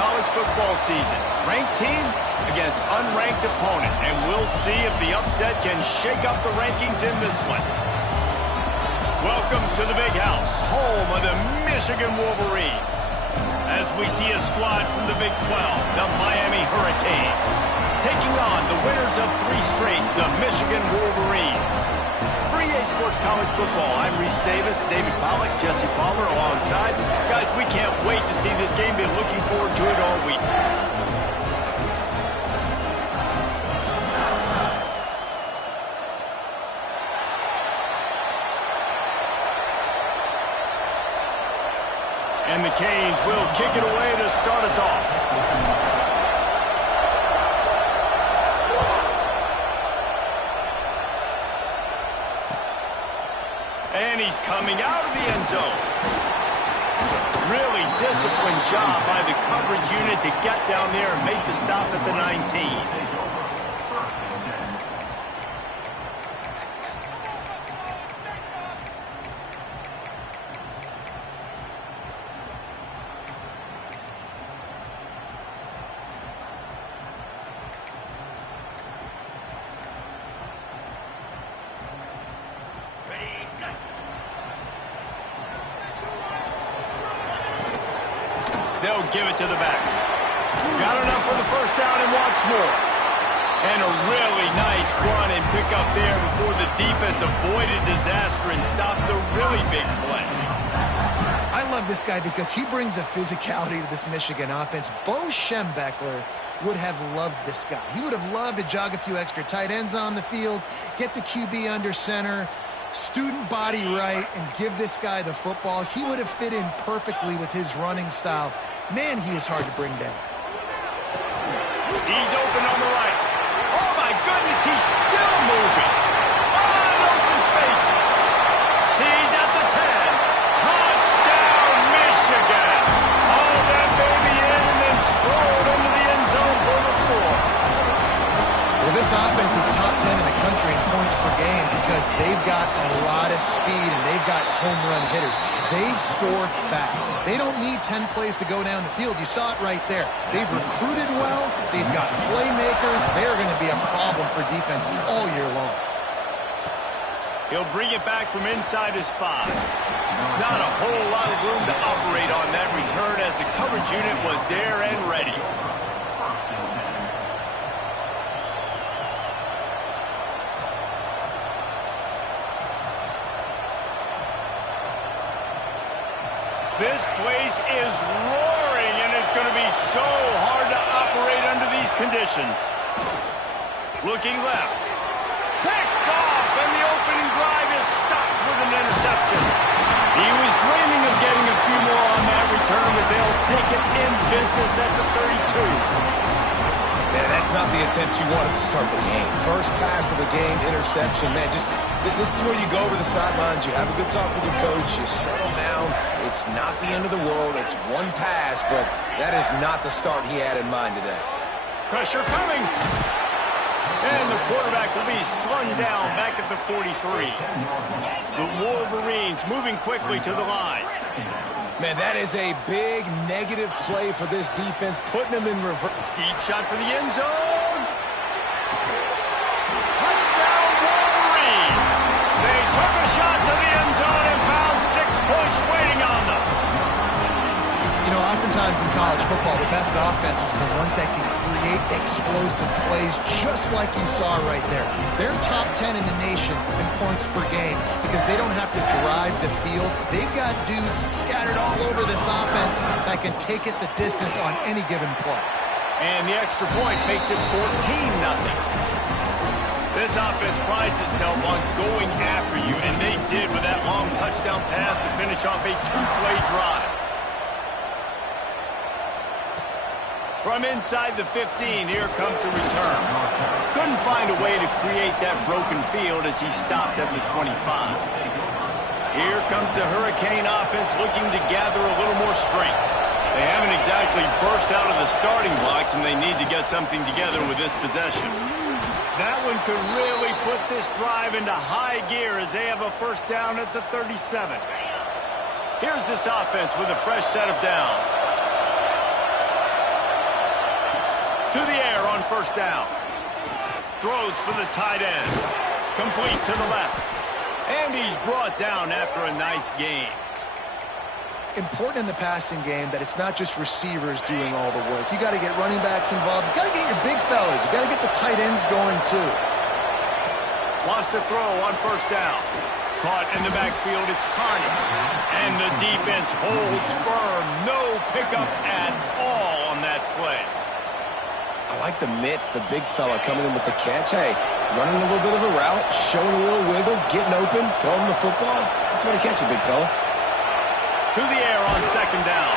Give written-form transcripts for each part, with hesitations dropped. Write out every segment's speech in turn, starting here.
college football season. Ranked team against unranked opponent, and we'll see if the upset can shake up the rankings in this one. Welcome to the Big House, home of the Michigan Wolverines. As we see a squad from the Big 12, the Miami Hurricanes, taking on the winners of 3 straight, the Michigan Wolverines. For EA Sports College Football, I'm Reese Davis, David Pollack, Jesse Palmer alongside. Guys, we can't wait to see this game. Been looking forward to it all week. And the Canes will kick it away to start us off. And he's coming out of the end zone. Really disciplined job by the coverage unit to get down there and make the stop at the 19. They'll give it to the back. Got enough for the first down and wants more. And a really nice run and pick up there before the defense avoided disaster and stopped the really big play. I love this guy because he brings a physicality to this Michigan offense. Bo Schembechler would have loved this guy. He would have loved to jog a few extra tight ends on the field, get the QB under center, student body right, and give this guy the football. He would have fit in perfectly with his running style. Man, he is hard to bring down. He's open on the right. Oh, my goodness, he's still moving. On open spaces. He's at the 10. Touchdown, Michigan. All that baby in and then strolled into the end zone for the score. Well, this offense is top 10 in the country in points per game because they've got a lot of speed and they've got home run hitters. They score fast. They don't need 10 plays to go down the field. You saw it right there. They've recruited well. They've got playmakers. They're going to be a problem for defenses all year long. He'll bring it back from inside his 5. Not a whole lot of room to operate on that return as the coverage unit was there and ready. This place is roaring, and it's going to be so hard to operate under these conditions. Looking left. Picked off, and the opening drive is stopped with an interception. He was dreaming of getting a few more on that return, but they'll take it in business at the 32. Man, that's not the attempt you wanted to start the game. First pass of the game, interception. Man, this is where you go over the sidelines. You have a good talk with your coach. You settle down. It's not the end of the world. It's one pass, but that is not the start he had in mind today. Pressure coming. And the quarterback will be slung down back at the 43. The Wolverines moving quickly to the line. Man, that is a big negative play for this defense, putting them in reverse. Deep shot for the end zone. Touchdown, Wolverines. They took a shot to the end zone and found 6 points waiting on them. You know, oftentimes in college football, the best offenses are the ones that can create explosive plays just like you saw right there. They're top 10 in the nation in points per game because they don't have to drive the field. They've got dudes scattered all over this offense that can take it the distance on any given play. And the extra point makes it 14-0. This offense prides itself on going after you, and they did with that long touchdown pass to finish off a 2-play drive. From inside the 15, here comes the return. Couldn't find a way to create that broken field as he stopped at the 25. Here comes the Hurricane offense looking to gather a little more strength. They haven't exactly burst out of the starting blocks, and they need to get something together with this possession. That one could really put this drive into high gear as they have a first down at the 37. Here's this offense with a fresh set of downs. To the air on first down. Throws for the tight end. Complete to the left. And he's brought down after a nice gain. Important in the passing game that it's not just receivers doing all the work. You got to get running backs involved. You got to get your big fellas. You got to get the tight ends going too. Wants to throw on first down. Caught in the backfield, it's Carney. And the defense holds firm. No pickup at all on that play. I like the mitts, the big fella coming in with the catch. Hey, running a little bit of a route, showing a little wiggle, getting open, throwing the football. That's what he catch it, big fella. To the air on second down.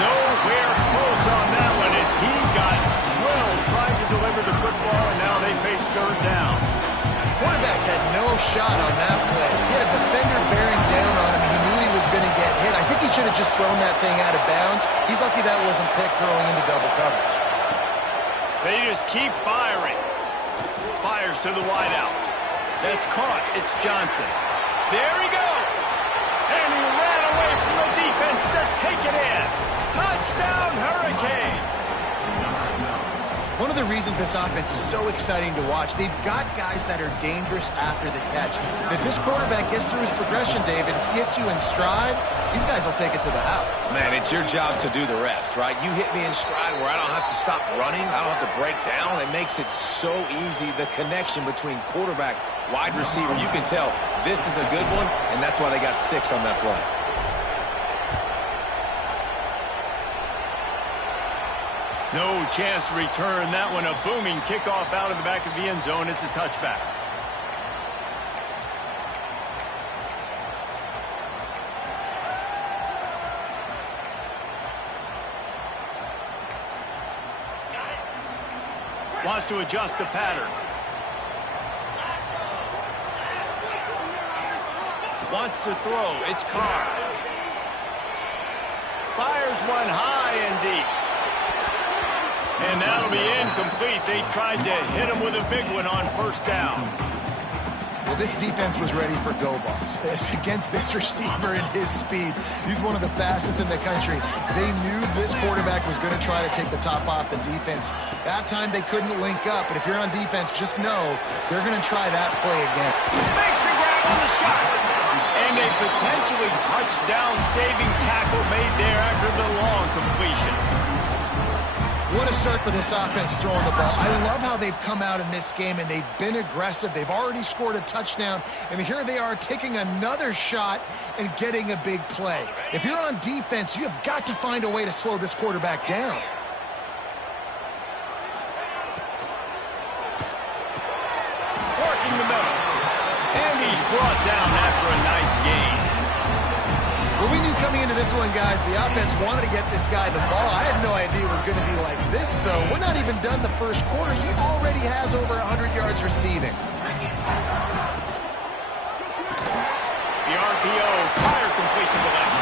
Nowhere close on that one as he got drilled trying to deliver the football, and now they face third down. Quarterback had no shot on that play. He had a defender bearing down on him. He knew he was going to get hit. I think he should have just thrown that thing out of bounds. He's lucky that wasn't picked throwing into double coverage. They just keep firing. Fires to the wideout. That's caught. It's Johnson. There he goes. And he ran away from the defense to take it in. Touchdown, Hurricanes. One of the reasons this offense is so exciting to watch, they've got guys that are dangerous after the catch. And if this quarterback gets through his progression, David, gets you in stride, these guys will take it to the house. Man, it's your job to do the rest, right? You hit me in stride where I don't have to stop running. I don't have to break down. It makes it so easy. The connection between quarterback, wide receiver, you can tell this is a good one, and that's why they got 6 on that play. No chance to return that one. A booming kickoff out of the back of the end zone. It's a touchback. Wants to adjust the pattern. Wants to throw. It's Carr. Fires one high and deep. And that'll be incomplete. They tried to hit him with a big one on first down. Well, this defense was ready for go balls. Against this receiver and his speed, he's one of the fastest in the country. They knew this quarterback was going to try to take the top off the defense. That time they couldn't link up, but if you're on defense, just know they're going to try that play again. Makes the grab on the shot. And a potentially touchdown-saving tackle made there after the long completion. What a start for this offense throwing the ball. I love how they've come out in this game, and they've been aggressive. They've already scored a touchdown, and here they are taking another shot and getting a big play. If you're on defense, you have got to find a way to slow this quarterback down. Working the middle. And he's brought down after a nice gain. Well, we knew coming into this one, guys, the offense wanted to get this guy the ball. I had no idea it was going to be like this, though. We're not even done the first quarter. He already has over 100 yards receiving. The RPO, fire complete to the left.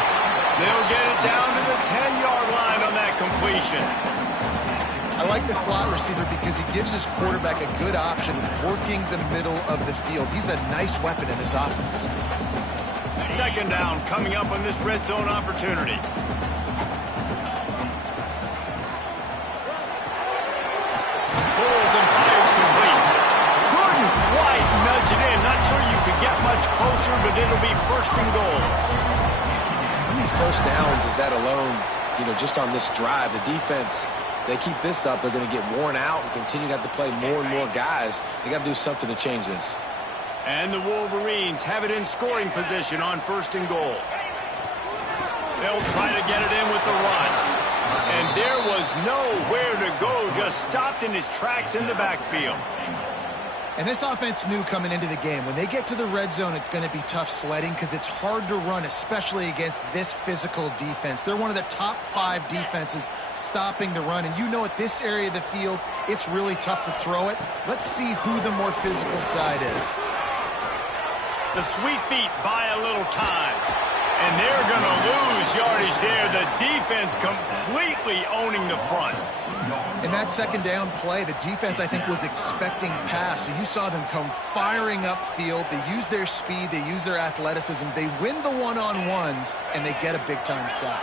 They'll get it down to the 10-yard line on that completion. I like the slot receiver because he gives his quarterback a good option working the middle of the field. He's a nice weapon in this offense. Second down coming up on this red zone opportunity. Pulls and fires complete. Couldn't quite nudge it in. Not sure you could get much closer, but it'll be first and goal. How many first downs is that alone, just on this drive? The defense, they keep this up, they're going to get worn out and continue to have to play more and more guys. They got to do something to change this. And the Wolverines have it in scoring position on first and goal. They'll try to get it in with the run. And there was nowhere to go, just stopped in his tracks in the backfield. And this offense knew coming into the game, when they get to the red zone, it's going to be tough sledding because it's hard to run, especially against this physical defense. They're one of the top 5 defenses stopping the run. And you know at this area of the field, it's really tough to throw it. Let's see who the more physical side is. The sweet feet buy a little time. And they're going to lose yardage there. The defense completely owning the front. In that second down play, the defense, I think, was expecting pass. So you saw them come firing upfield. They use their speed. They use their athleticism. They win the one-on-ones, and they get a big-time sack.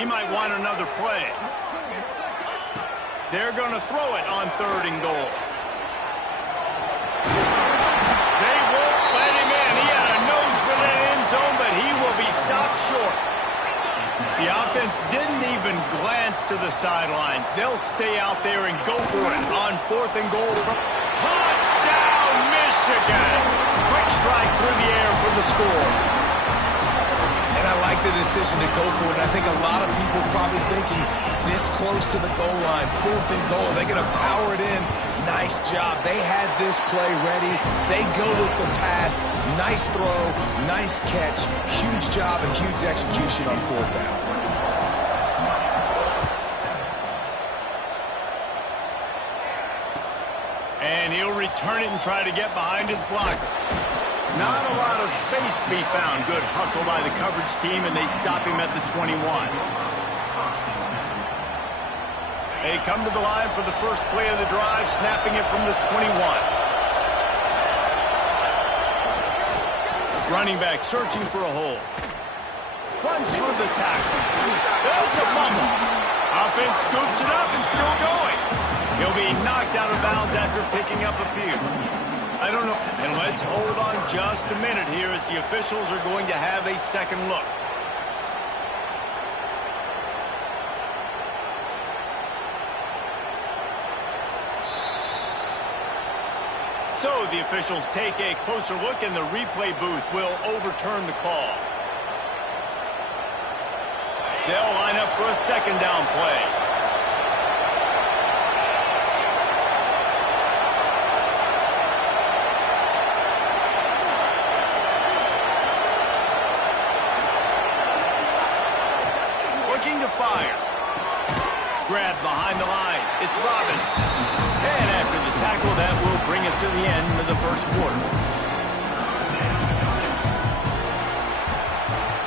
He might want another play. They're going to throw it on 3rd and goal. They won't let him in. He had a nose for that end zone, but he will be stopped short. The offense didn't even glance to the sidelines. They'll stay out there and go for it on 4th and goal. Touchdown, Michigan! Quick strike through the air for the score. And I like the decision to go for it. I think a lot of people probably thinking this close to the goal line, 4th and goal, they're going to power it in. Nice job. They had this play ready. They go with the pass. Nice throw, nice catch. Huge job and huge execution on 4th down. And he'll return it and try to get behind his blockers. Not a lot of space to be found. Good hustle by the coverage team, and they stop him at the 21. They come to the line for the first play of the drive, snapping it from the 21. Running back searching for a hole. Runs through the tackle. It's a fumble. Offense scoops it up and still going. He'll be knocked out of bounds after picking up a few. I don't know. And let's hold on just a minute here as the officials are going to have a second look. So the officials take a closer look, and the replay booth will overturn the call. They'll line up for a 2nd down play. Looking to fire. Grabbed behind the line. It's Robbins. And after the tackle, that will bring us to the end of the first quarter.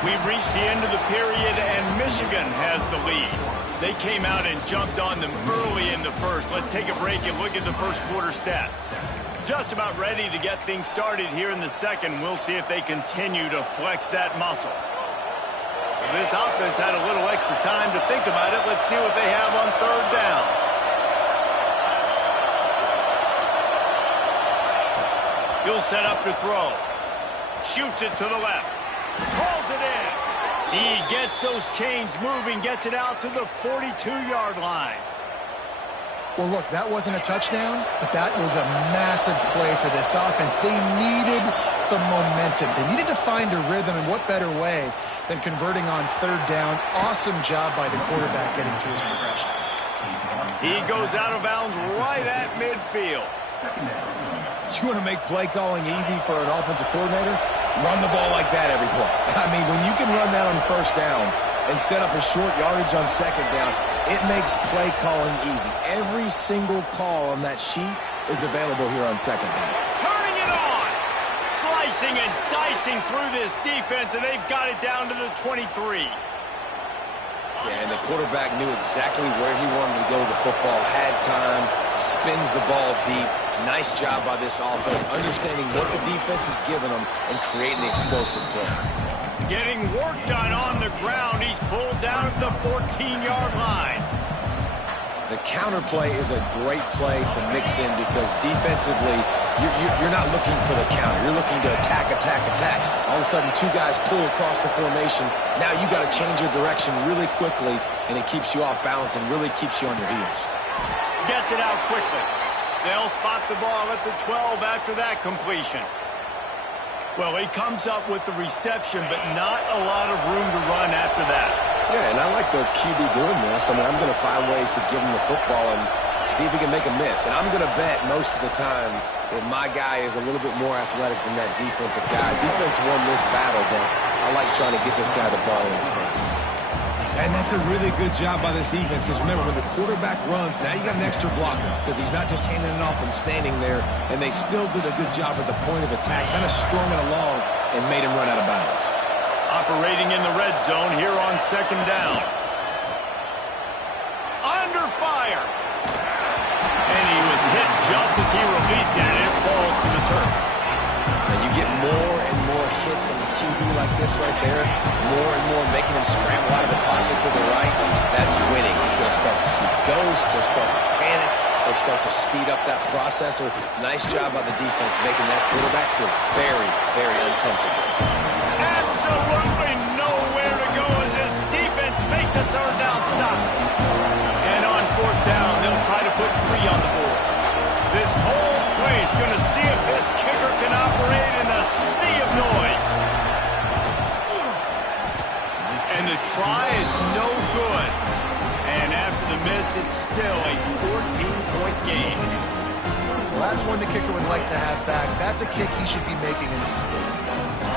We've reached the end of the period, and Michigan has the lead. They came out and jumped on them early in the first. Let's take a break and look at the first quarter stats. Just about ready to get things started here in the second. We'll see if they continue to flex that muscle. This offense had a little extra time to think about it. Let's see what they have on 3rd down. He'll set up to throw. Shoots it to the left. Calls it in. He gets those chains moving, gets it out to the 42-yard line. Well, look, that wasn't a touchdown, but that was a massive play for this offense. They needed some momentum. They needed to find a rhythm, and what better way than converting on 3rd down. Awesome job by the quarterback getting through his progression. He goes out of bounds right at midfield. You want to make play calling easy for an offensive coordinator? Run the ball like that every play. I mean, when you can run that on 1st down and set up a short yardage on 2nd down, it makes play calling easy. Every single call on that sheet is available here on 2nd down. Turning it on. Slicing and dicing through this defense, and they've got it down to the 23. Yeah, and the quarterback knew exactly where he wanted to go with the football, had time, spins the ball deep. Nice job by this offense, understanding what the defense is giving them and creating the explosive play. Getting work done on the ground. He's pulled down at the 14-yard line. The counter play is a great play to mix in because defensively, you're not looking for the counter. You're looking to attack, attack, attack. All of a sudden, 2 guys pull across the formation. Now you got to change your direction really quickly, and it keeps you off balance and really keeps you on your heels. Gets it out quickly. They'll spot the ball at the 12 after that completion. Well, he comes up with the reception, but not a lot of room to run after that. Yeah, and I like the QB doing this. I mean, I'm going to find ways to give him the football and see if he can make a miss. And I'm going to bet most of the time that my guy is a little bit more athletic than that defensive guy. Defense won this battle, but I like trying to get this guy the ball in space. And that's a really good job by this defense because, remember, when the quarterback runs, now you got an extra blocker because he's not just handing it off and standing there, and they still did a good job at the point of attack, kind of strung it along and made him run out of bounds. Operating in the red zone here on 2nd down. Under fire. And he was hit just as he released it, and it falls to the turf. And you get more and more hits on the QB like this right there, more and more making him scramble out of the pocket to the right. That's winning. He's going to start to see ghosts. He'll start to panic. He'll start to speed up that processor. Nice job by the defense making that quarterback feel very, very uncomfortable. Absolutely nowhere to go as this defense makes a third down stop. And on fourth down, they'll try to put 3 on the board. This whole play is going to see if this kicker can operate in a sea of noise. And the try is no good. And after the miss, it's still a 14-point game. Well, that's one the kicker would like to have back. That's a kick he should be making in his sleep.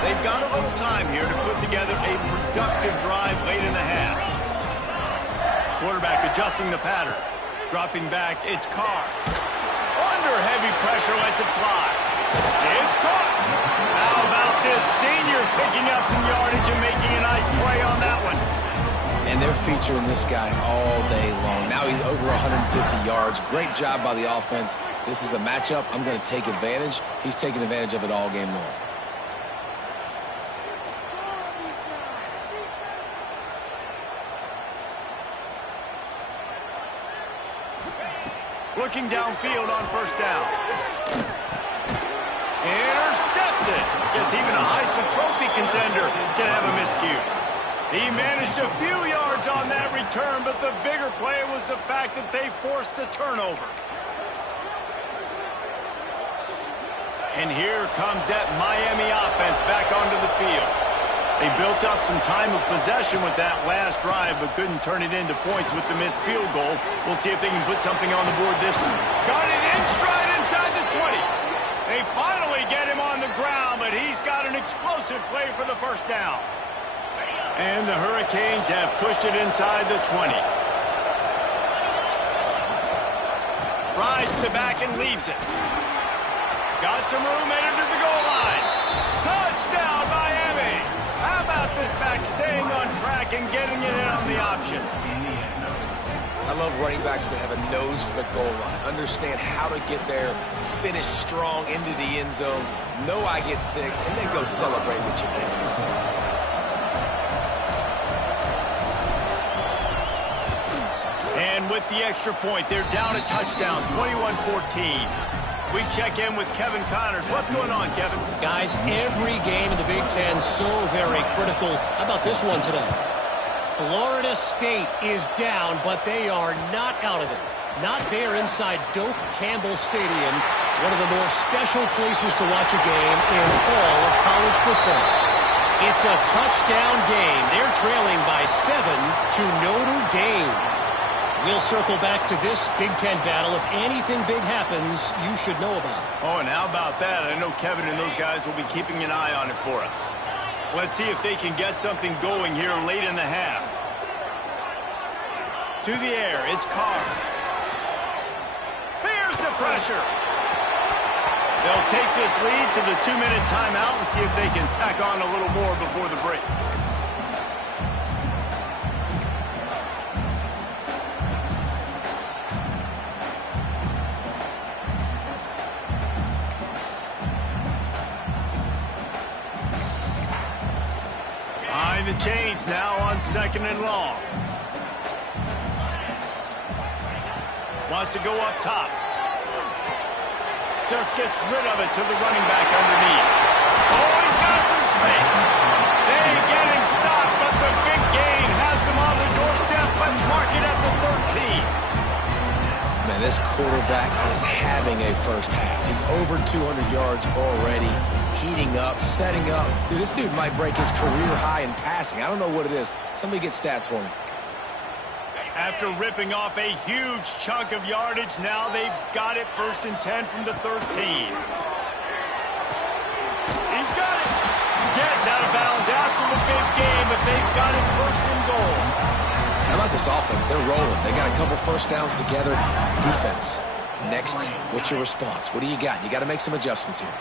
They've got a little time here to put together a productive drive late in the half. Quarterback adjusting the pattern. Dropping back, it's Carr. Under heavy pressure, lets it fly. It's caught. How about this senior picking up some yardage and making a nice play on that one? And they're featuring this guy all day long. Now he's over 150 yards. Great job by the offense. This is a matchup I'm going to take advantage. He's taking advantage of it all game long. Looking downfield on first down. Intercepted. Guess even a Heisman Trophy contender can have a miscue. He managed a few yards on that return, but the bigger play was the fact that they forced the turnover. And here comes that Miami offense back onto the field. They built up some time of possession with that last drive, but couldn't turn it into points with the missed field goal. We'll see if they can put something on the board this time. Got it in stride inside the 20. They finally get him on the ground, but he's got an explosive play for the first down. And the Hurricanes have pushed it inside the 20. Rides the back and leaves it. Got some room headed to the goal line. Touchdown, Miami! How about this back staying on track and getting it in on the option? I love running backs that have a nose for the goal line. Understand how to get there, finish strong into the end zone, know I get 6, and then go celebrate with your boys. And with the extra point, they're down a touchdown, 21-14. We check in with Kevin Connors. What's going on, Kevin? Guys, every game in the Big Ten so very critical. How about this one today? Florida State is down, but they are not out of it. Not there inside Doak Campbell Stadium, one of the more special places to watch a game in all of college football. It's a touchdown game. They're trailing by 7 to Notre Dame. We'll circle back to this Big Ten battle. If anything big happens, you should know about it. Oh, and how about that? I know Kevin and those guys will be keeping an eye on it for us. Let's see if they can get something going here late in the half. To the air, it's Carr. Here's the pressure. They'll take this lead to the 2-minute timeout and see if they can tack on a little more before the break. The chains now on 2nd and long. Wants to go up top. Just gets rid of it to the running back underneath. Oh, he's got some space. They get him stopped, but the big gain has them on the doorstep. Let's mark it at the 13. Man, this quarterback is having a first half. He's over 200 yards already. Heating up, setting up. Dude, this dude might break his career high in passing. I don't know what it is. Somebody get stats for me. After ripping off a huge chunk of yardage, now they've got it 1st and 10 from the 13. He's got it. Gets out of bounds after the big game, but they've got it 1st and goal. How about this offense? They're rolling. They got a couple first downs together. Defense. Next, what's your response? What do you got? You got to make some adjustments here.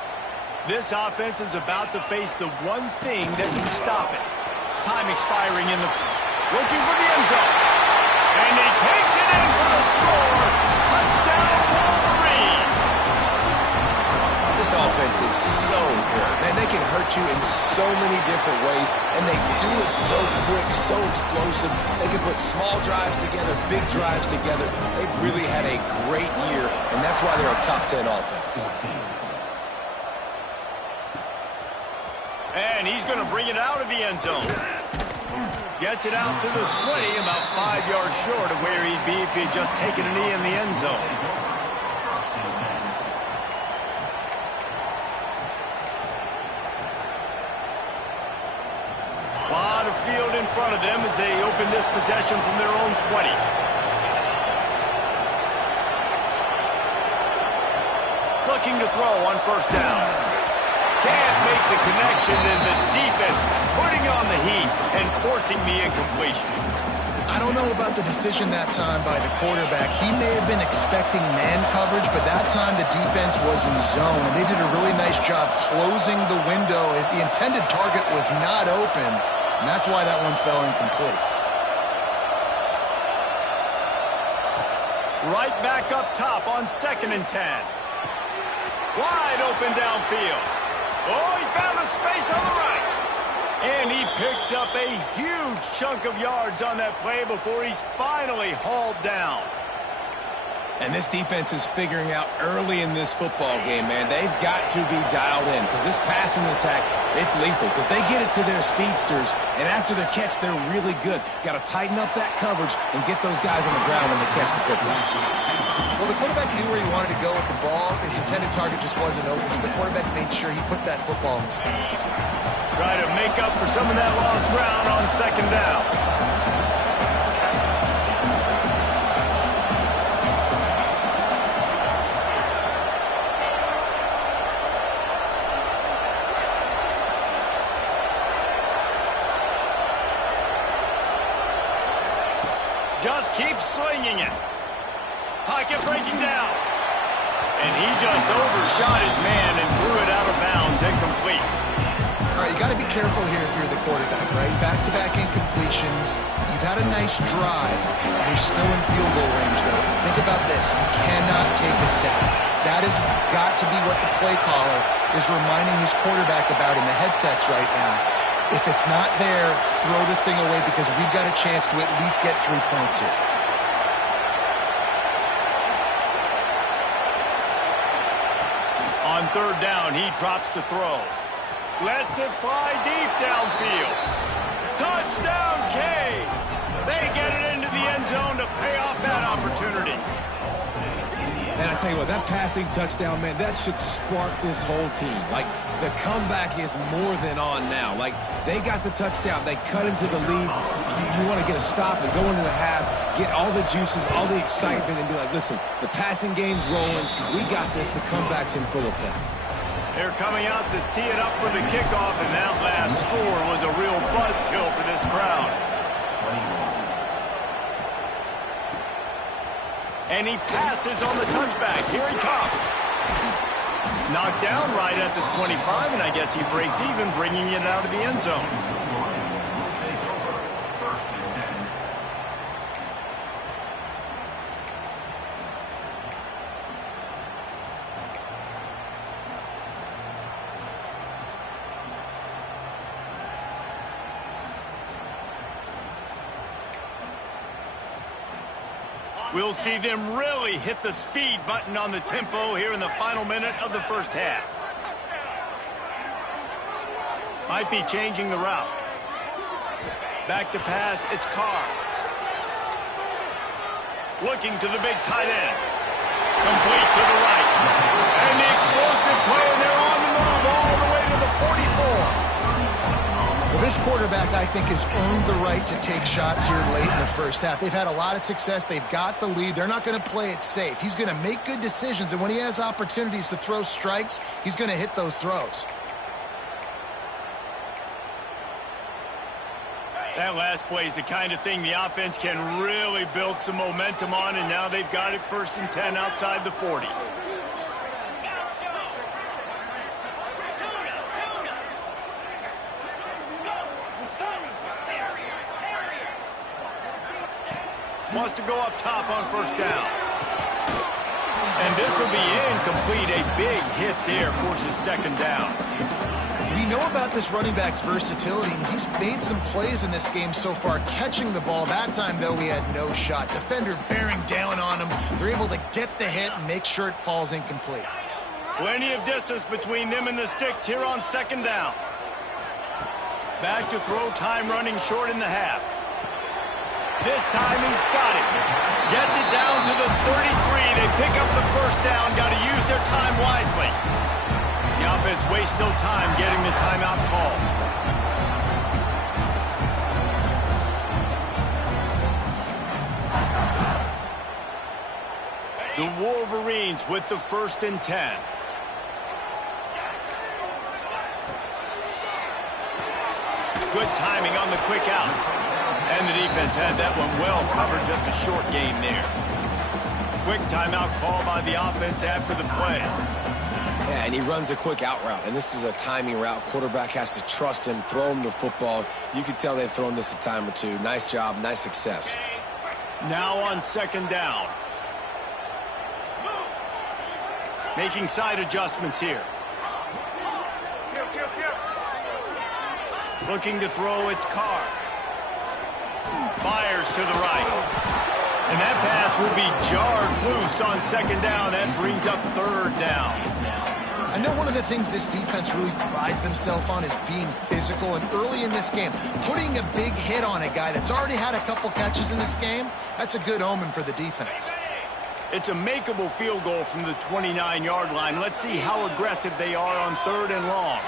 This offense is about to face the one thing that can stop it. Time expiring in the... Looking for the end zone. And he takes it in for the score. Touchdown, Wolverine. This offense is so good. Man, they can hurt you in so many different ways, and they do it so quick, so explosive. They can put small drives together, big drives together. They've really had a great year, and that's why they're a top 10 offense. And he's going to bring it out of the end zone. Gets it out to the 20, about 5 yards short of where he'd be if he had just taken a knee in the end zone. A lot of field in front of them as they open this possession from their own 20. Looking to throw on first down. Can't make the connection, and the defense putting on the heat and forcing the incompletion. I don't know about the decision that time by the quarterback. He may have been expecting man coverage, but that time the defense was in zone, and they did a really nice job closing the window. The intended target was not open, and that's why that one fell incomplete. Right back up top on 2nd and 10. Wide open downfield. Oh, he found a space on the right. And he picks up a huge chunk of yards on that play before he's finally hauled down. And this defense is figuring out early in this football game, man. They've got to be dialed in because this passing attack, it's lethal because they get it to their speedsters, and after their catch, they're really good. Got to tighten up that coverage and get those guys on the ground when they catch the football. Well, the quarterback knew where he wanted to go with the ball. His intended target just wasn't open, so the quarterback made sure he put that football in the stands. Try to make up for some of that lost ground on 2nd down. Just keeps slinging it. Pocket breaking down. And he just overshot his man and threw it out of bounds, incomplete. All right, you got to be careful here if you're the quarterback, right? Back-to-back incompletions. You've had a nice drive. You're still in field goal range, though. Think about this. You cannot take a sack. That has got to be what the play caller is reminding his quarterback about in the headsets right now. If it's not there, throw this thing away because we've got a chance to at least get 3 points here. On 3rd down, he drops to throw. Lets it fly deep downfield. Touchdown, Canes! They get it into the end zone to pay off that opportunity. And I tell you what, that passing touchdown, man, that should spark this whole team. Like, the comeback is more than on now. Like, they got the touchdown. They cut into the lead. You want to get a stop and go into the half, get all the juices, all the excitement, and be like, listen, the passing game's rolling. We got this. The comeback's in full effect. They're coming out to tee it up for the kickoff, and that last score was a real buzzkill for this crowd. And he passes on the touchback. Here he comes. Knocked down right at the 25, and I guess he breaks even, bringing it out of the end zone. We'll see them really hit the speed button on the tempo here in the final minute of the first half. Might be changing the route. Back to pass, it's Carr. Looking to the big tight end. Complete to the right. And the explosive play, and they're on the move all the way to the 44. Well, this quarterback, I think, has earned the right to take shots here late in the first half. They've had a lot of success. They've got the lead. They're not going to play it safe. He's going to make good decisions, and when he has opportunities to throw strikes, he's going to hit those throws. That last play is the kind of thing the offense can really build some momentum on, and now they've got it 1st and 10 outside the 40. Wants to go up top on 1st down. And this will be incomplete. A big hit there forces second down. We know about this running back's versatility, and he's made some plays in this game so far, catching the ball. That time, though, he had no shot. Defender bearing down on him. They're able to get the hit and make sure it falls incomplete. Plenty of distance between them and the sticks here on second down. Back to throw, time running short in the half. This time he's got it. Gets it down to the 33. They pick up the first down. Got to use their time wisely. The offense wastes no time getting the timeout call. The Wolverines with the 1st and 10. Good timing on the quick out. And the defense had that one well covered, just a short game there. Quick timeout call by the offense after the play. Yeah, and he runs a quick out route, and this is a timing route. Quarterback has to trust him, throw him the football. You can tell they've thrown this a time or two. Nice job, nice success. Now on second down. Making side adjustments here. Looking to throw, it's Carr. Fires to the right. And that pass will be jarred loose on second down. That brings up third down. I know one of the things this defense really prides themselves on is being physical, and early in this game, putting a big hit on a guy that's already had a couple catches in this game, that's a good omen for the defense. It's a makeable field goal from the 29-yard line. Let's see how aggressive they are on 3rd and long.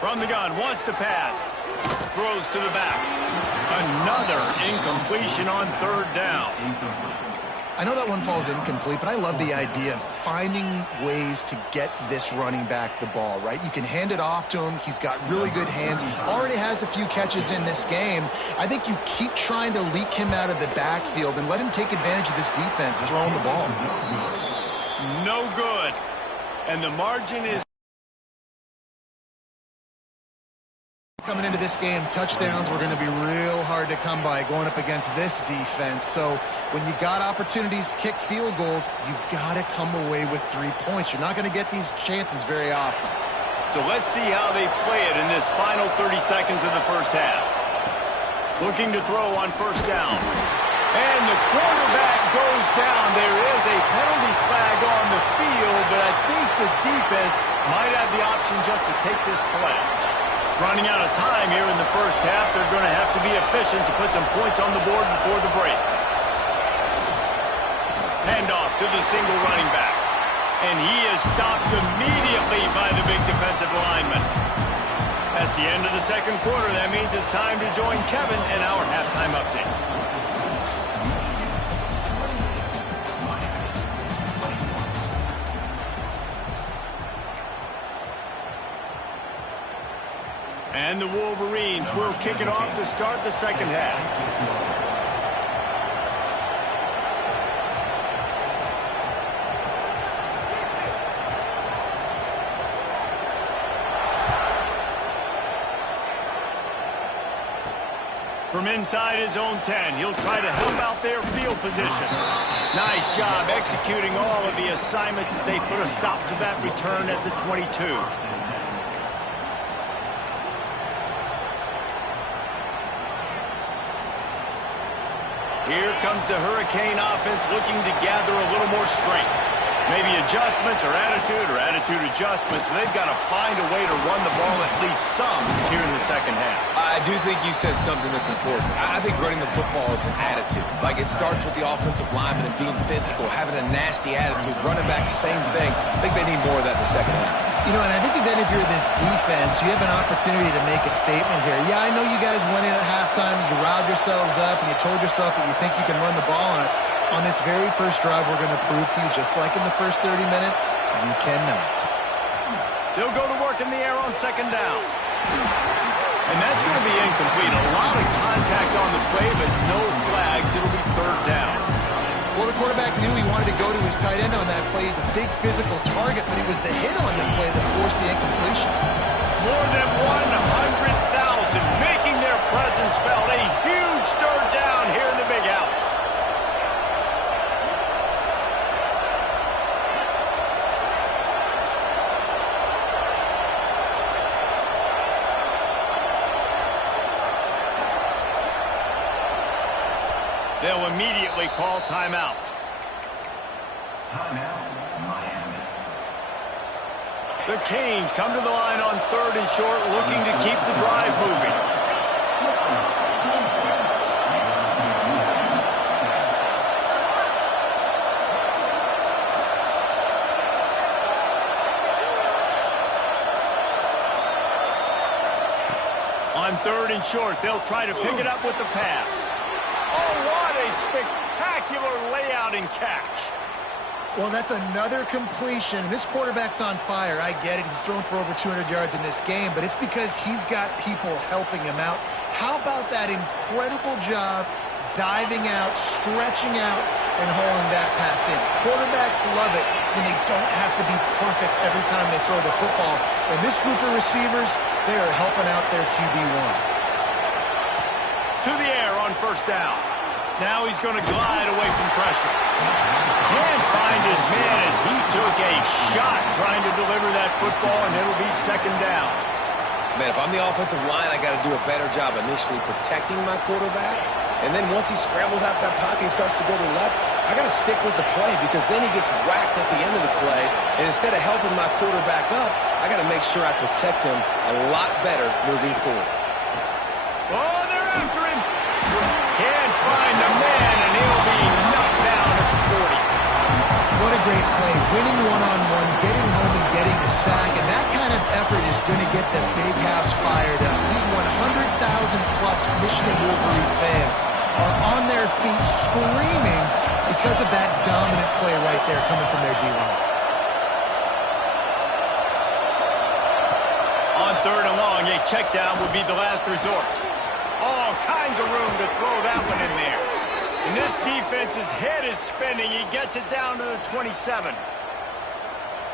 From the gun, wants to pass. Throws to the back. Another incompletion on 3rd down. I know that one falls incomplete, but I love the idea of finding ways to get this running back the ball, right? You can hand it off to him. He's got really good hands. Already has a few catches in this game. I think you keep trying to leak him out of the backfield and let him take advantage of this defense throwing the ball. No good. And the margin is... Coming into this game, touchdowns were going to be real hard to come by going up against this defense. So when you got opportunities to kick field goals, you've got to come away with 3 points. You're not going to get these chances very often. So let's see how they play it in this final 30 seconds of the first half. Looking to throw on 1st down. And the quarterback goes down. There is a penalty flag on the field, but I think the defense might have the option just to take this play. Running out of time here in the first half. They're going to have to be efficient to put some points on the board before the break. Handoff to the single running back. And he is stopped immediately by the big defensive lineman. That's the end of the second quarter. That means it's time to join Kevin in our halftime update. And the Wolverines will kick it off to start the second half. From inside his own 10, he'll try to help out their field position. Nice job executing all of the assignments as they put a stop to that return at the 22. Here comes the Hurricane offense looking to gather a little more strength. Maybe adjustments or attitude adjustments. But they've got to find a way to run the ball at least some here in the second half. I do think you said something that's important. I think running the football is an attitude. Like, it starts with the offensive lineman and being physical, having a nasty attitude. Running back, same thing. I think they need more of that in the second half. You know, and I think even if you're this defense, you have an opportunity to make a statement here. Yeah, I know you guys went in at halftime, and you riled yourselves up, and you told yourself that you think you can run the ball on us. On this very first drive, we're going to prove to you, just like in the first 30 minutes, you cannot. They'll go to work in the air on second down. And that's going to be incomplete. A lot of contact on the play, but no flags. It'll be 3rd down. Well, the quarterback knew he wanted to go to his tight end on that play. He's a big physical target, but it was the hit on the play that forced the incompletion. More than 100,000 making their presence felt. A huge third down here in the big house. They'll immediately call timeout. The Canes come to the line on 3rd and short, looking to keep the drive moving. On 3rd and short, they'll try to pick it up with the pass. Oh, what a spectacular layout and catch. Well, that's another completion. This quarterback's on fire. I get it. He's thrown for over 200 yards in this game, but it's because he's got people helping him out. How about that incredible job diving out, stretching out, and hauling that pass in? Quarterbacks love it when they don't have to be perfect every time they throw the football. And this group of receivers, they are helping out their QB1. To the air on 1st down. Now he's going to glide away from pressure. Can't find his man as he took a shot trying to deliver that football, and it'll be 2nd down. Man, if I'm the offensive line, I got to do a better job initially protecting my quarterback. And then once he scrambles out of that pocket, he starts to go to the left, I got to stick with the play because then he gets whacked at the end of the play. And instead of helping my quarterback up, I got to make sure I protect him a lot better moving forward. Oh, they're after him. Can't find the man, and he'll be knocked down at the 40. What a great play. Winning one-on-one, getting home and getting a sack, and that kind of effort is going to get the big house fired up. These 100,000-plus Michigan Wolverine fans are on their feet screaming because of that dominant play right there coming from their D-line. On 3rd and long, a check down would be the last resort. All kinds of room to throw that one in there. And this defense's head is spinning. He gets it down to the 27.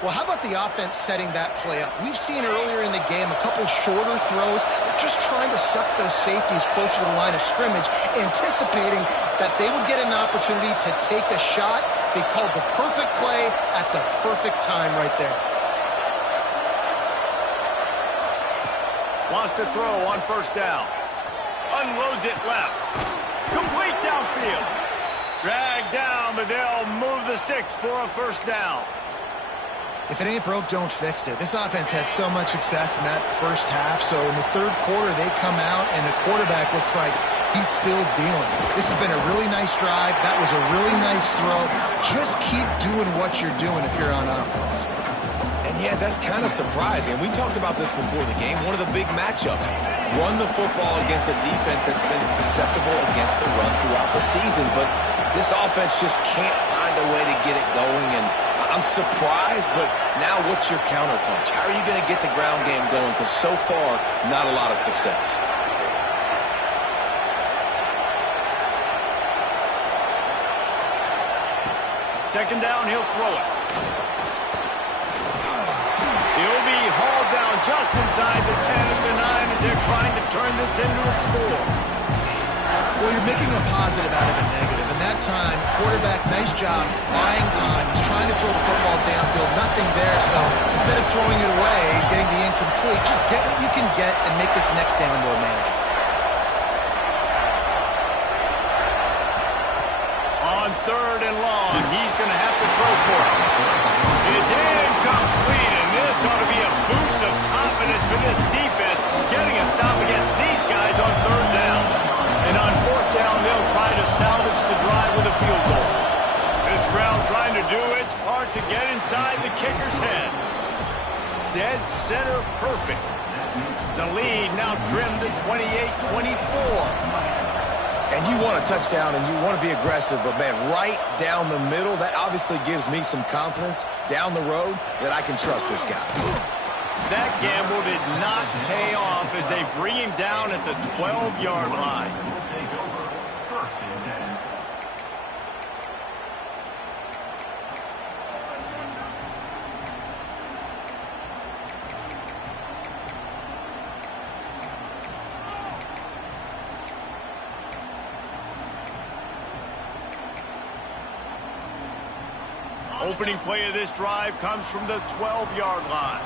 Well, how about the offense setting that play up? We've seen earlier in the game a couple shorter throws. They're just trying to suck those safeties closer to the line of scrimmage, anticipating that they would get an opportunity to take a shot. They called the perfect play at the perfect time right there. Wants to throw on 1st down. Unloads it left. Complete downfield. Dragged down, but they'll move the sticks for a 1st down. If it ain't broke, don't fix it. This offense had so much success in that first half, so in the 3rd quarter, they come out, and the quarterback looks like he's still dealing. This has been a really nice drive. That was a really nice throw. Just keep doing what you're doing if you're on offense. And yeah, that's kind of surprising. We talked about this before the game. One of the big matchups. Run the football against a defense that's been susceptible against the run throughout the season. But this offense just can't find a way to get it going. And I'm surprised, but now what's your counterpunch? How are you going to get the ground game going? Because so far, not a lot of success. Second down, he'll throw it. He'll be hauled down just inside the 10 at the 9 as they're trying to turn this into a score. Well, you're making a positive out of a negative. And that time, quarterback, nice job, buying time. He's trying to throw the football downfield, nothing there. So instead of throwing it away, getting the incomplete, just get what you can get and make this next down more manageable. On 3rd and long, he's going to have to throw for it. It's incomplete, and this ought to be a boost of confidence for this defense, getting a stop against these guys on 3rd down. And on 4th down, they'll try to salvage the drive with a field goal. This crowd trying to do its part to get inside the kicker's head. Dead center perfect. The lead now trimmed to 28-24. And you want a touchdown and you want to be aggressive, but, man, right down the middle, that obviously gives me some confidence down the road that I can trust this guy. That gamble did not pay off as they bring him down at the 12-yard line. Opening play of this drive comes from the 12-yard line.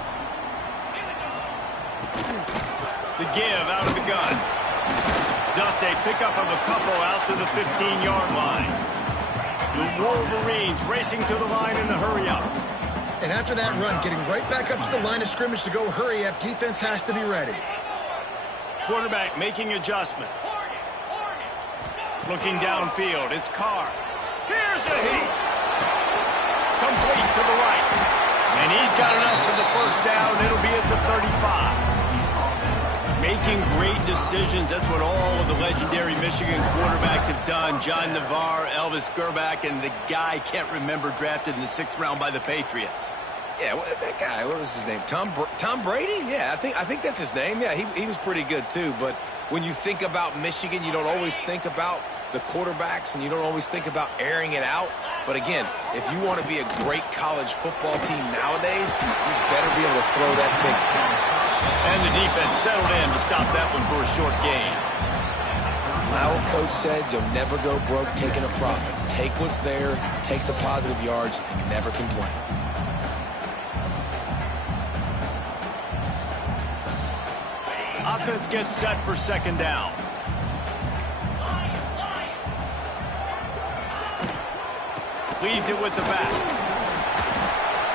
The give out of the gun. Just a pickup of a couple out to the 15-yard line. The Wolverines racing to the line in the hurry-up. And after that run, getting right back up to the line of scrimmage to go hurry up, defense has to be ready. Quarterback making adjustments. Looking downfield, it's Carr. Here's a heat. Complete to the right. And he's got enough for the first down. It'll be at the 35. Making great decisions. That's what all of the legendary Michigan quarterbacks have done. John Navarre, Elvis Grbac, and the guy can't remember, drafted in the 6th round by the Patriots. Yeah, that guy, what was his name? Tom Brady? Yeah, I think that's his name. Yeah, he was pretty good too. But when you think about Michigan, you don't always think about the quarterbacks, and you don't always think about airing it out. But again, if you want to be a great college football team nowadays, you better be able to throw that pigskin. And the defense settled in to stop that one for a short gain. My old coach said you'll never go broke taking a profit. Take what's there, take the positive yards, and never complain. Offense gets set for 2nd down. Leaves it with the back.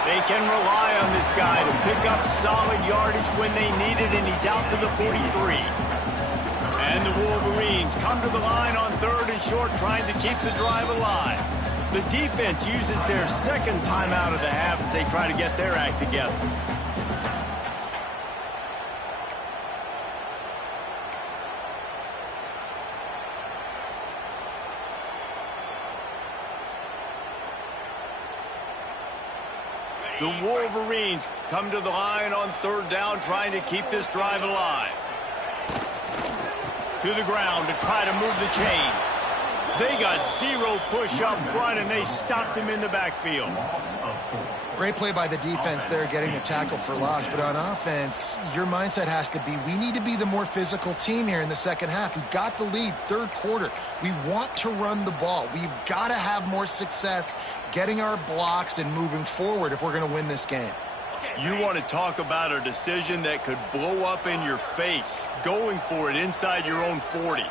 They can rely on this guy to pick up solid yardage when they need it, and he's out to the 43. And the Wolverines come to the line on 3rd and short, trying to keep the drive alive. The defense uses their 2nd timeout of the half as they try to get their act together. The Wolverines come to the line on 3rd down, trying to keep this drive alive. To the ground to try to move the chains. They got 0 push up front, and they stopped him in the backfield. Great play by the defense there, getting a tackle for loss. But on offense, your mindset has to be, we need to be the more physical team here in the 2nd half. We've got the lead, 3rd quarter. We want to run the ball. We've got to have more success getting our blocks and moving forward if we're going to win this game. You want to talk about a decision that could blow up in your face, going for it inside your own 40.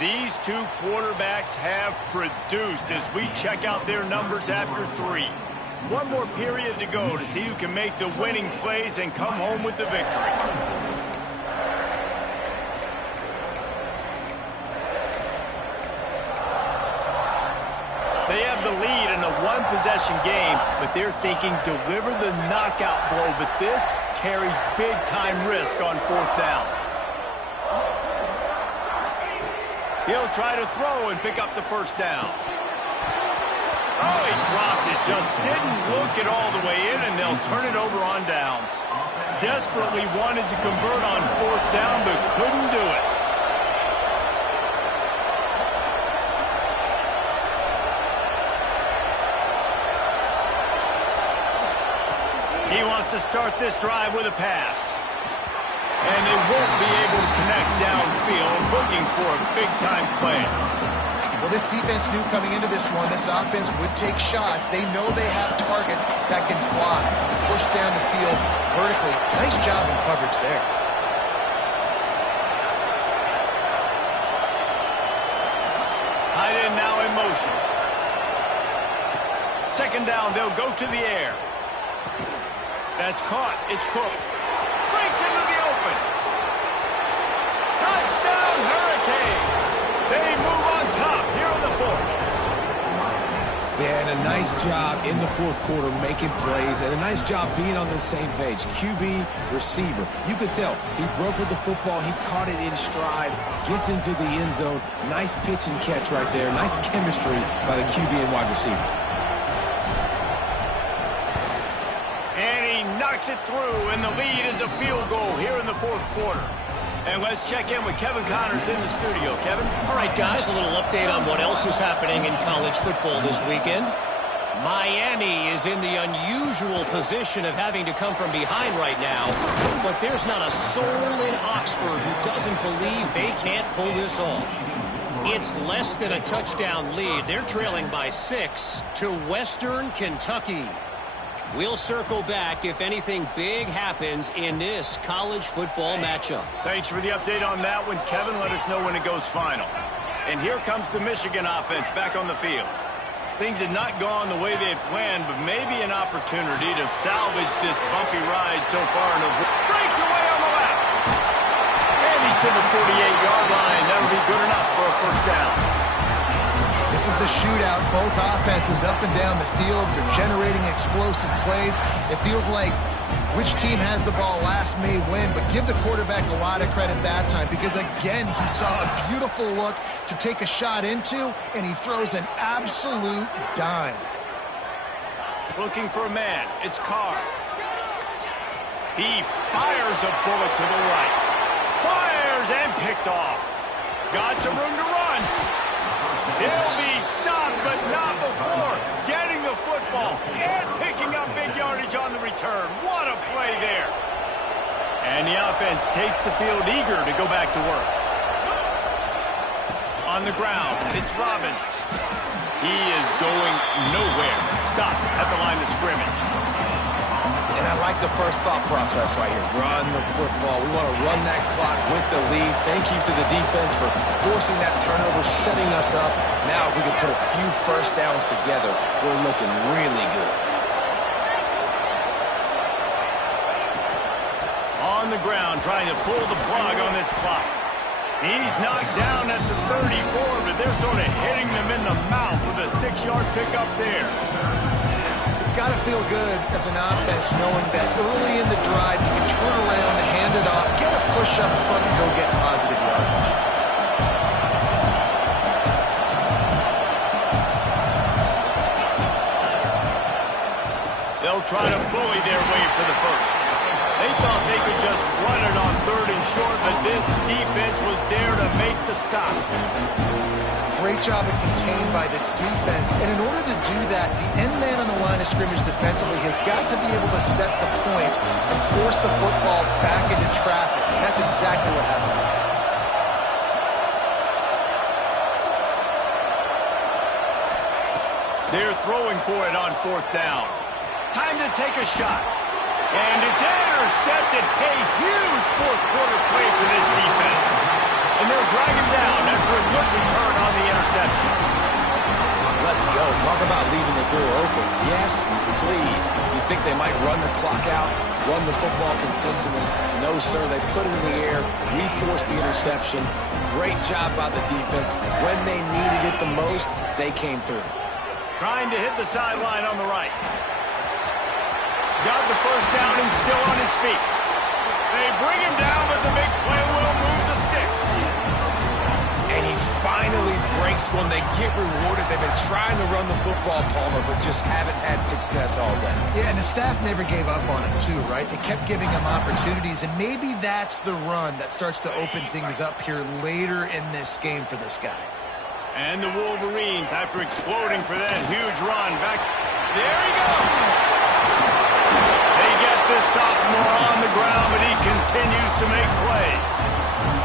These two quarterbacks have produced as we check out their numbers after 3. One more period to go to see who can make the winning plays and come home with the victory. They have the lead in a 1-possession game, but they're thinking deliver the knockout blow, but this carries big-time risk on 4th down. He'll try to throw and pick up the first down. Oh, he dropped it. Just didn't look it all the way in, and they'll turn it over on downs. Desperately wanted to convert on 4th down, but couldn't do it. He wants to start this drive with a pass. And they won't be able to connect downfield, looking for a big-time play. Well, this defense knew coming into this one, this offense would take shots. They know they have targets that can fly, push down the field vertically. Nice job in coverage there. Tight end now in motion. 2nd down, they'll go to the air. That's caught. It's Cook. Breaks into the open. Touchdown, Hurricanes. They move on top here in the 4th. They had a nice job in the 4th quarter making plays, and a nice job being on the same page. QB, receiver. You could tell he broke with the football. He caught it in stride, gets into the end zone. Nice pitch and catch right there. Nice chemistry by the QB and wide receiver. Knocks it through, and the lead is a field goal here in the 4th quarter. And let's check in with Kevin Connors in the studio. Kevin? All right, guys, a little update on what else is happening in college football this weekend. Miami is in the unusual position of having to come from behind right now, but there's not a soul in Oxford who doesn't believe they can't pull this off. It's less than a touchdown lead. They're trailing by 6 to Western Kentucky. We'll circle back if anything big happens in this college football matchup. Thanks for the update on that one, Kevin. Let us know when it goes final. And here comes the Michigan offense back on the field. Things had not gone the way they had planned, but maybe an opportunity to salvage this bumpy ride so far. And breaks away on the left. And he's to the 48-yard line. That'll be good enough for a first down. This is a shootout. Both offenses up and down the field. They're generating explosive plays. It feels like which team has the ball last may win, but give the quarterback a lot of credit that time because, again, he saw a beautiful look to take a shot into, and he throws an absolute dime. Looking for a man. It's Carr. He fires a bullet to the right. Fires and picked off. Got some room to run. He'll be stopped, but not before getting the football and picking up big yardage on the return. What a play there. And the offense takes the field eager to go back to work. On the ground, it's Robbins. He is going nowhere. Stop at the line of scrimmage. And I like the first thought process right here. Run the football. We want to run that clock with the lead. Thank you to the defense for forcing that turnover, setting us up. Now if we can put a few first downs together, we're looking really good. On the ground, trying to pull the plug on this clock. He's knocked down at the 34, but they're sort of hitting them in the mouth with a 6-yard pickup there. It's got to feel good as an offense knowing that early in the drive you can turn around, hand it off, get a push up front, and go get positive yardage. They'll try to bully their way for the first. They thought they could just run it on 3rd and short, but this defense was there to make the stop. Great job of contained by this defense, and in order to do that, the end man on the line of scrimmage defensively has got to be able to set the point and force the football back into traffic. And that's exactly what happened. They're throwing for it on 4th down. Time to take a shot. And it's intercepted. A huge 4th-quarter play for this defense. And they'll drag him down after a good return on the interception. Let's go. Talk about leaving the door open. Yes, please. You think they might run the clock out, run the football consistently? No, sir. They put it in the air. We forced the interception. Great job by the defense. When they needed it the most, they came through. Trying to hit the sideline on the right. Got the first down and still on his feet. They bring him down, but the big play will move the sticks. And he finally breaks one. They get rewarded. They've been trying to run the football, Palmer, but just haven't had success all day. Yeah, and the staff never gave up on him, too, right? They kept giving him opportunities, and maybe that's the run that starts to open things up here later in this game for this guy. And the Wolverines, after exploding for that huge run, back. There he goes. They get this sophomore on the ground, but he continues to make plays.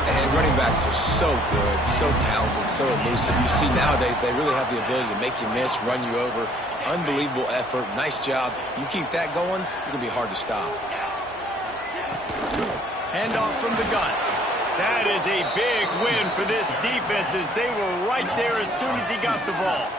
And running backs are so good, so talented, so elusive. You see nowadays they really have the ability to make you miss, run you over. Unbelievable effort. Nice job. You keep that going, it's going to be hard to stop. Handoff from the gun. That is a big win for this defense as they were right there as soon as he got the ball.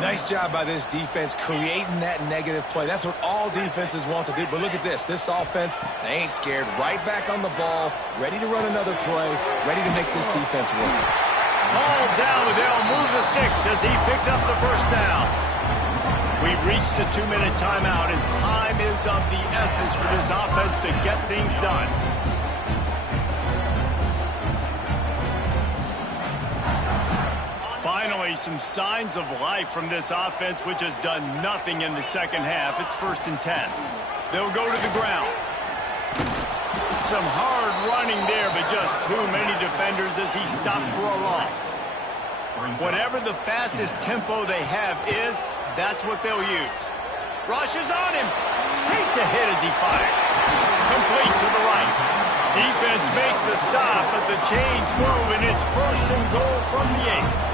Nice job by this defense creating that negative play. That's what all defenses want to do. But look at this. This offense, they ain't scared. Right back on the ball, ready to run another play, ready to make this defense work. Ball down, and they'll move the sticks as he picks up the first down. We've reached the 2-minute timeout, and time is of the essence for this offense to get things done. Finally, some signs of life from this offense, which has done nothing in the second half. It's 1st and 10. They'll go to the ground. Some hard running there, but just too many defenders as he stopped for a loss. Whatever the fastest tempo they have is, that's what they'll use. Rush is on him. Takes a hit as he fires. Complete to the right. Defense makes a stop, but the chains move, and it's 1st and goal from the 8.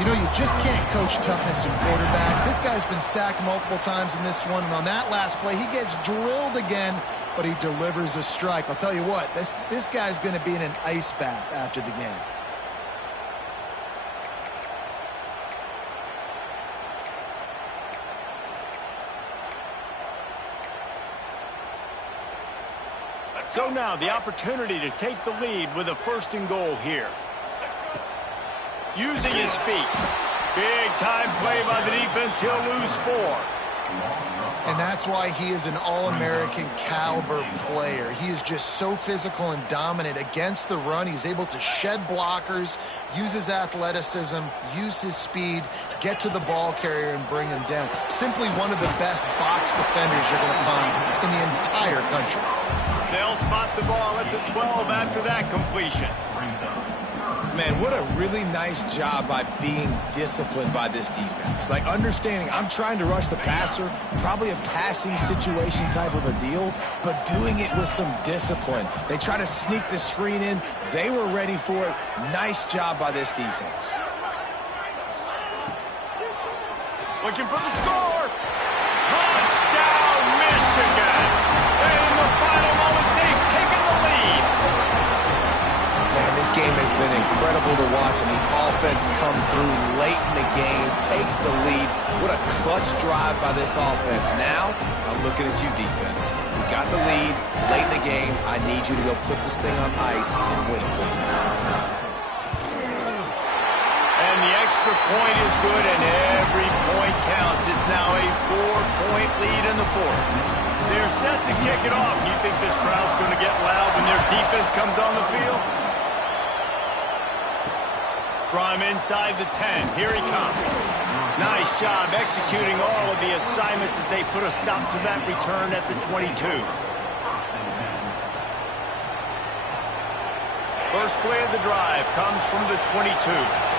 You know, you just can't coach toughness in quarterbacks. This guy's been sacked multiple times in this one, and on that last play, he gets drilled again, but he delivers a strike. I'll tell you what, this guy's going to be in an ice bath after the game. So now the opportunity to take the lead with a 1st and goal here. Using his feet. Big time play by the defense. He'll lose 4. And that's why he is an All-American caliber player. He is just so physical and dominant against the run. He's able to shed blockers, use his athleticism, use his speed, get to the ball carrier and bring him down. Simply one of the best box defenders you're going to find in the entire country. They'll spot the ball at the 12 after that completion. Man, what a really nice job by being disciplined by this defense. Like, understanding I'm trying to rush the passer, probably a passing situation type of a deal, but doing it with some discipline. They try to sneak the screen in. They were ready for it. Nice job by this defense. Looking for the score. Touchdown, Michigan. And in the final moments, they've taken the lead. Man, this game has been incredible to watch, and the offense comes through late in the game, takes the lead. What a clutch drive by this offense. Now, I'm looking at you, defense. We got the lead late in the game. I need you to go put this thing on ice and win it for me. And the extra point is good, and every point counts. It's now a 4-point lead in the 4th. They're set to kick it off. You think this crowd's going to get loud when their defense comes on the field? From inside the 10, here he comes. Nice job executing all of the assignments as they put a stop to that return at the 22. First play of the drive comes from the 22.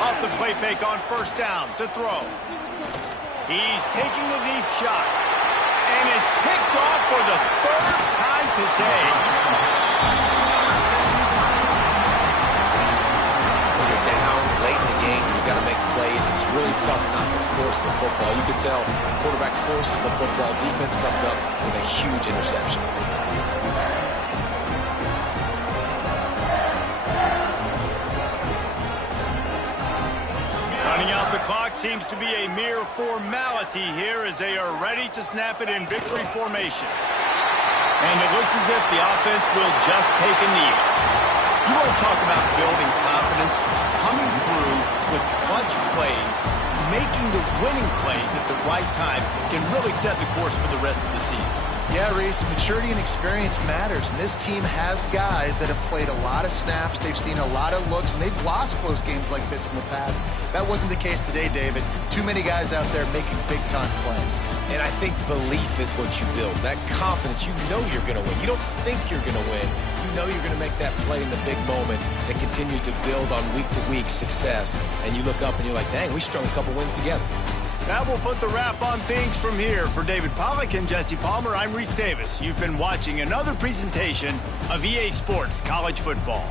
Off the play fake on 1st down to throw. He's taking the deep shot. And it's picked off for the 3rd time today. When you're down late in the game, you got to make plays. It's really tough not to force the football. You can tell quarterback forces the football. Defense comes up with a huge interception. Running out the clock seems to be a mere formality here as they are ready to snap it in victory formation. And it looks as if the offense will just take a knee. You want to talk about building confidence? Coming through with clutch plays, making the winning plays at the right time can really set the course for the rest of the season. Yeah, Reese, maturity and experience matters, and this team has guys that have played a lot of snaps, they've seen a lot of looks, and they've lost close games like this in the past. That wasn't the case today, David. Too many guys out there making big-time plays. And I think belief is what you build. That confidence, you know you're going to win. You don't think you're going to win. You know you're going to make that play in the big moment that continues to build on week-to-week success. And you look up and you're like, dang, we strung a couple wins together. That will put the wrap on things from here. For David Pollack and Jesse Palmer, I'm Reese Davis. You've been watching another presentation of EA Sports College Football.